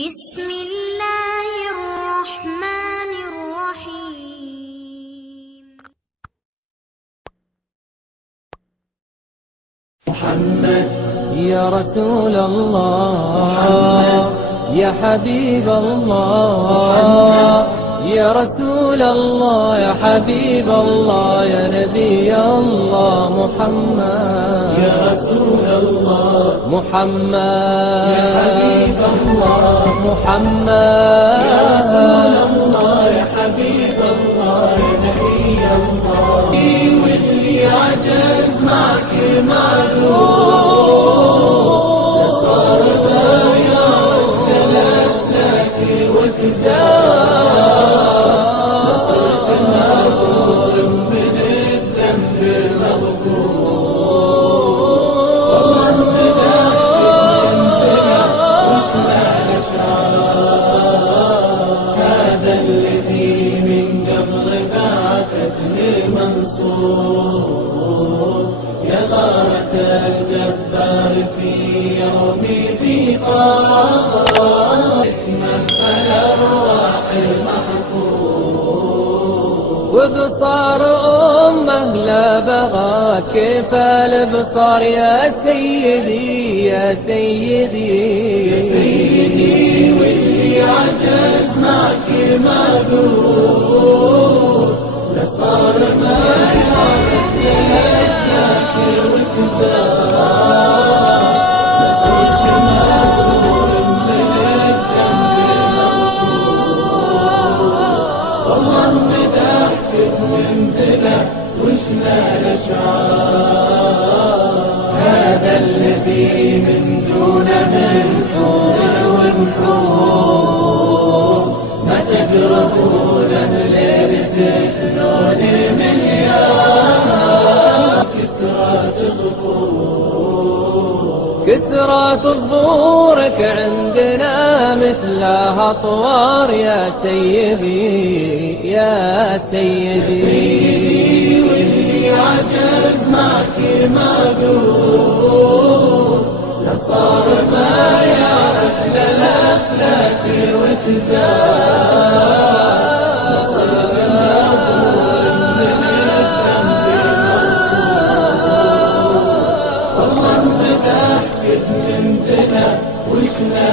بسم الله الرحمن الرحيم. محمد يا رسول الله، يا حبيب الله، يا رسول الله، يا حبيب الله، يا نبي الله. محمد يا رسول الله، محمد يا حبيب الله، محمد يا رسول الله، يا حبيب الله، يا نبي الله. واللي عجز معك معذور، صار بايعك ثلاث وتزار، صرت مبرور من الذنب مغفور. والله مدحك منزله وشنا الاشعار، هذا الذي من قبل بعثته منصور. يا غارة الجبار في يوم ذيقار، اسما فالأرواح المحفور. وبصار أمه لا بغات كيف البصار يا سيدي يا سيدي يا سيدي واللي عجز معك معذور، لصار ما يعرف لك وتزار، لصرت مغرور من الذنب مغفور. والله مدحك بمنزله وشنا الاشعار، هذا الذي من دونه الحور والنحور. ما تقربون الليل تثنون مليار، كسرات الظفور. كسرات ظهورك عندنا مثلها أطوار يا سيدي يا سيدي. سيدي واللي عجز معك معذور، لصار ما يعرف للأفلاك وتزار، لصرت مغرور من الذنب مغفور. والله مدحك بمنزله وشنا